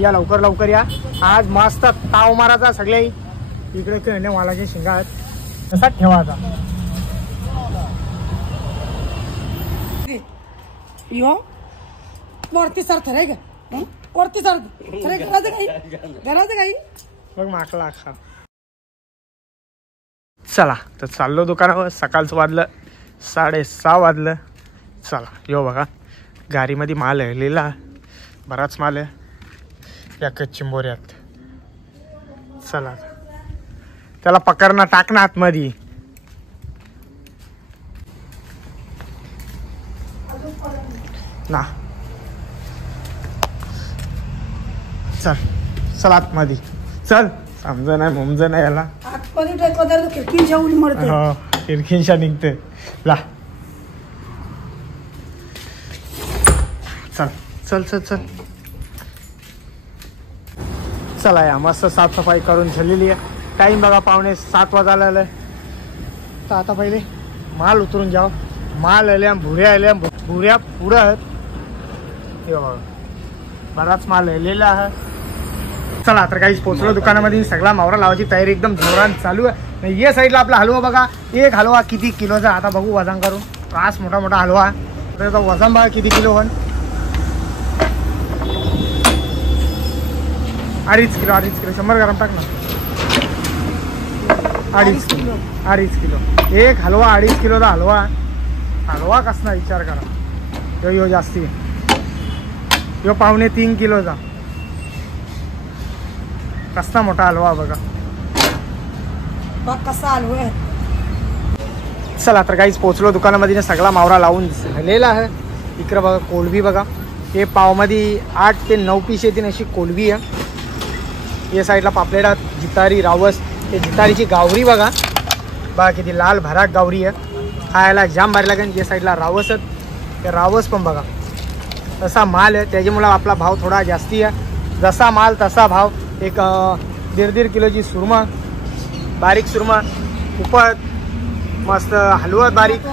या लवकर लवकर या. आज मस्त ताव मारायचा सगळे. इकडे खेळणे वालाचे शिंगा आहेत तसाच ठेवायचा. वरती सर थरे का वरती सर थरे घराचं काही बघ माकला अख्खा. चला तर चाललो दुकानावर. सकाळचं वाजलं 6:30 वाजलं. चला यो बघा गाडीमध्ये माल आहे लिहिला बराच माल आहे या चिंबोऱ्यात. चला त्याला पकडणं टाकणं आतमध्ये. ना चल चल आतमध्ये चल. समज नाही मुमज नाही याला. खिडकींशा निघते ला. चल चल चल चल. चला या मस्त साफसफाई करून झालेली आहे. टाइम बघा 6:45 वाजायला आलं. तर आता पहिले माल उतरून जाव. माल आल्या भुऱ्या आल्या भुऱ्या पुढं आहेत. हे बघा बराच माल आलेला आहे. चला तर काहीच पोचलो दुकानामध्ये. सगळा मावरा लावायची तयारी एकदम जोरात चालू आहे. या साईडला आपला हलवा बघा. एक हलवा किती किलोचा आता बघू वजन करून. रास मोठा मोठा हलवा. त्याचा वजन बघा किती किलो पण. 2.5 किलो 100 ग्राम टाक ना. 2.5 किलो एक हलवा. 2.5 किलोचा हलवा. हलवा कसला विचार करा. यो जास्ती यो 2.25 किलोचा. कसला मोठा हलवा बघा. कसा हलवा. चला तर काहीच पोचलो दुकानामध्ये. सगळा मावरा लावून झालेला आहे. इकडं बघा कोलबी बघा. हे पावमध्ये 8 ते 9 पीस येतील अशी कोलबी आहे. या साईडला पापलेटा जितारी रावस. हे जितारीची गावरी बघा. बघा किती लाल भराट गावरी आहे. खायला जाम भारी लागेल. या साईडला रावस आहेत. ते रावस पण बघा तसा माल आहे. त्याच्यामुळं आपला भाव थोडा जास्ती आहे. जसा माल तसा भाव. एक 1.5 किलोची सुरमा बारीक सुरमा. उपत मस्त हलवत बारीक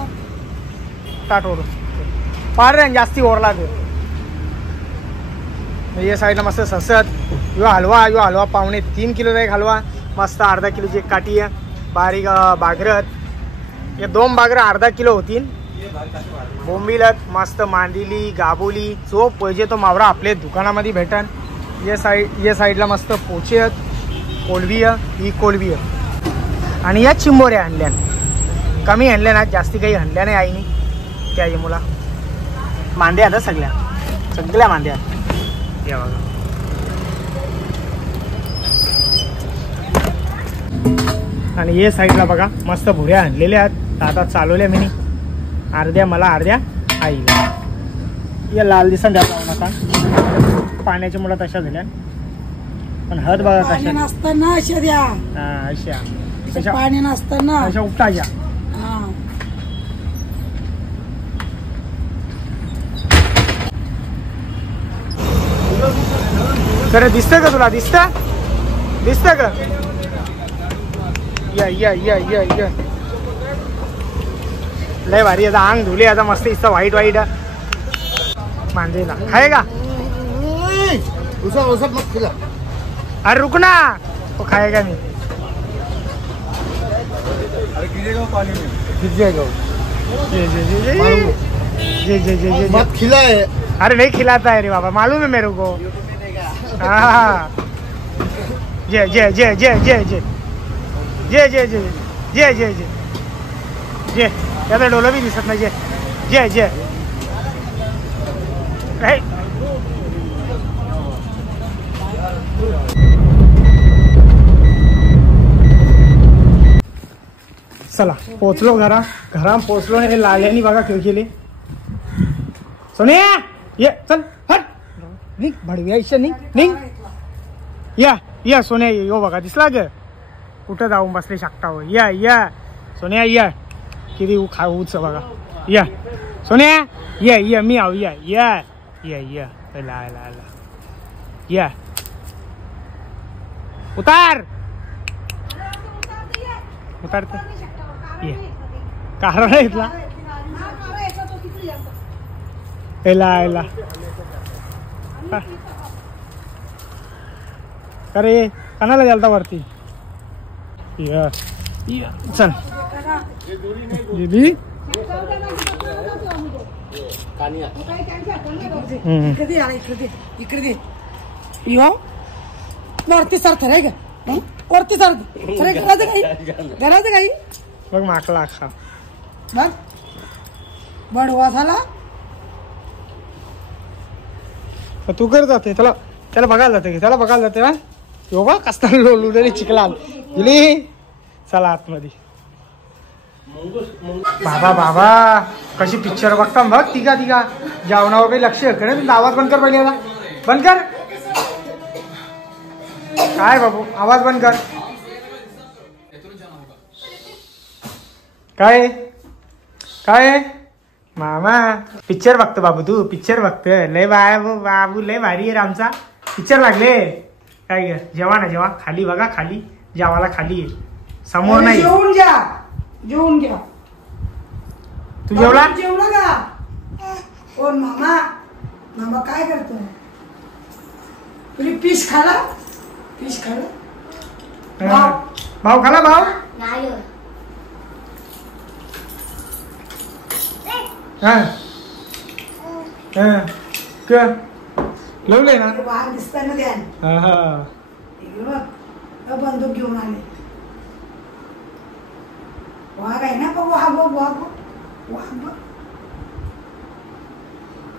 ताट ओढून पार जास्ती ओरला ते. या साईडला मस्त ससत. यो हलवा 3.25 किलोचा एक हलवा. मस्त 1/2 किलोची एक काठी आहे. बारीक बागरत. हे 2 बागरं 1/2 किलो होतील. बोंबिलत मस्त मांदिली गाबोली जो पाहिजे तो मावरा आपल्या दुकानामध्ये भेटन. या साईडला मस्त पोचे आहेत. कोलबी आहे. ही कोलबी आहे. आणि या चिंबोऱ्या आणल्या कमी आणल्या ना जास्ती काही आणल्या नाही आईनी. त्या मुला मांद्या आता सगळ्या मांद्या. या बघा आणि या साईडला बघा मस्त भुऱ्या आणलेल्या आहेत. आता चालवल्या मी. अर्ध्या मला अर्ध्या आईला. या लाल दिसन द्या लावू नका. पाण्याच्या मुळात अशा झाल्या पण हद बघा कशा नसताना अशा द्या. अशा पाणी नसताना अशा उपटाच्या. खरं दिसतं का तुला. दिसतं का. या लय भारी. आता अंग धुले आता मस्त दिसतं व्हाईट मांदेला खाय का. अरे रुक ना तो खाएगा नहीं. मत खिलाए. अरे नहीं खिलाता है रे बाबा. मालूम है मेरे को. हाँ जय जय जय जय जय जय जय जय जय जय जय जय जय. याला डोलं बी दिसत नाही. जय जय जय. चला पोचलो घरा पोचलो. हे लाल्यानी बघा खिडकीले. सोनिया ये चल हट निघ. भडव्या इच्छा निघ. या सोन्या यो बघा दिसला ग. कुठं जाऊन बसले शकता हो. या सोन्या या किती खाऊच बघा. या सोन्या या मी आऊ. या या उतार ये कारण इथला एला अरे कानाला गेलता वरती चल दीदी इकडे यो वरती सर खरंय का वरती सर खरं घराचं काही बघ माकला अख्खा बघ बडवा झाला तू करत जाते त्याला बघायला जाते त्याला बघायला जाते ना यो बा कसता लुडली चिखलाल गेली चला आतमध्ये बाबा कशी पिक्चर बघता बघ तिघा जेवणावर काही लक्ष कर ना आवाज बंद कर पहिले बंद कर काय बाबू आवाज बंद कर काय मामा पिक्चर बघतो बाबू तू पिक्चर बघतो लय बाबू लय भारी आहे आमचा पिक्चर लागले काय जेवा ना जेवा खाली बघा खाली जेवाला खाली समोर नाही जेवून घ्या तू जेवला का ओ मामा काय करतो तुम्ही फिश खाला भाऊ खाला भाऊ लवले ना वाघ दिसताय ना द्या बंदूक घेऊन आले वाघ आहे ना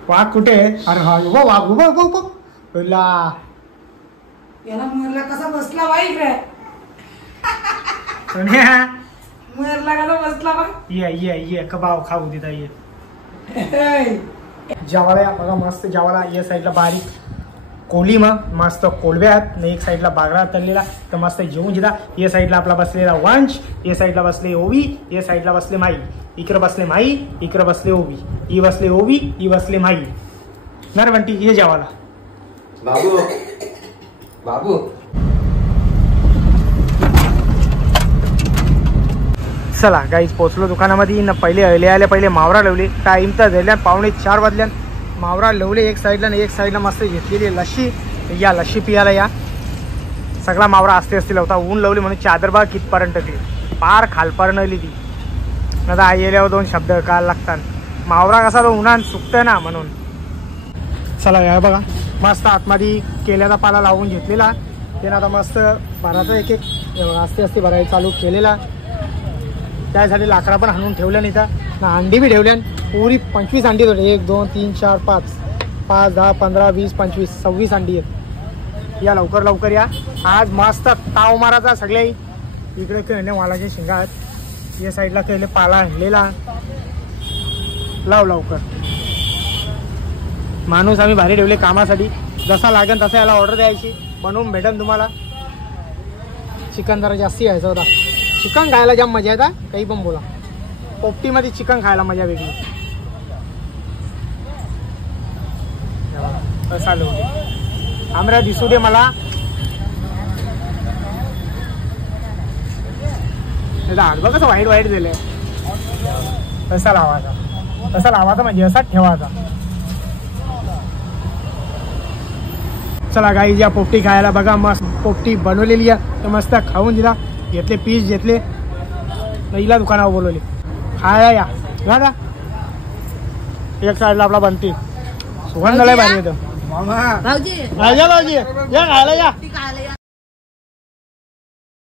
वाघ कुठे अरे हा वाघ उभा याला मरला कसा बसला वाईट रे मरला कसा बसला बाई ये कबाब खाऊ देता ये जेवायला बघा मस्त जेवायला या साईडला बारीक कोली मस्त कोलब्या आहेत आणि एक साईडला बागडा तळलेला तर मस्त जेवून घेता या साईडला आपला बसलेला वंश या साईडला बसले ओवी या साईडला बसले माई इकडे बसले माई इकडे बसले ओवी ही बसले ओवी ही बसले माई नर बंटी ये जेवायला बाबू चला गाईज पोचलो दुकानामध्ये न पहिले मावरा लावले टाइम तर झाल्या 3:45 वाजल्यान मावरा लावले एक साईडला आणि एक साईडला मस्त घेतलेली लस्सी या लस्सी पियाला या सगळा मावरा असते लावता ऊन लावली म्हणून चादर बघा कितपर्यंत ती पार खालपर्यंत आली ती आता आई येल्यावर 2 शब्द काय लागतात मावरा कसा तो उन्हान सुकतं ना म्हणून चला या बघा मस्त आतमध्ये केल्याचा पाला लावून घेतलेला त्यानं आता मस्त भराचं एक आस्ते भरायला चालू केलेला त्यासाठी लाकडा पण हाणून ठेवल्या नाही तर अंडी बी ठेवल्या पुरी 25 अंडी होते 1 2 3 4 5 5 10 15 20 25 26 अंडी आहेत या लवकर या आज मस्त ताव मारायचा सगळे इकडे खेळणे वालाचे शिंगात या साईडला खेळले पाला आणलेला लाव लवकर माणूस आम्ही भारी ठेवले कामासाठी जसा लागेल तसा याला ऑर्डर द्यायची बनवून भेटेल तुम्हाला चिकन जरा जास्ती यायचा होता चिकन खायला जाम मजा येतात काही पण बोला पोपटीमध्ये चिकन खायला मजा वेगळी चालू आमरा दिसू दे मला हात बघ कसं वाईट दिलंय तसा लावायचा म्हणजे असाच ठेवायचा चला गाई ज्या पोपटी खायला बघा मस्त पोपटी बनवलेली आहे तर मस्त खाऊन दिला घेतले पीस घेतले हिला दुकानावर बोलवले खायला या दादा एक साईडला आपला बनती सुगंध लय भारी येतो भाऊजी भाऊजी या खायला या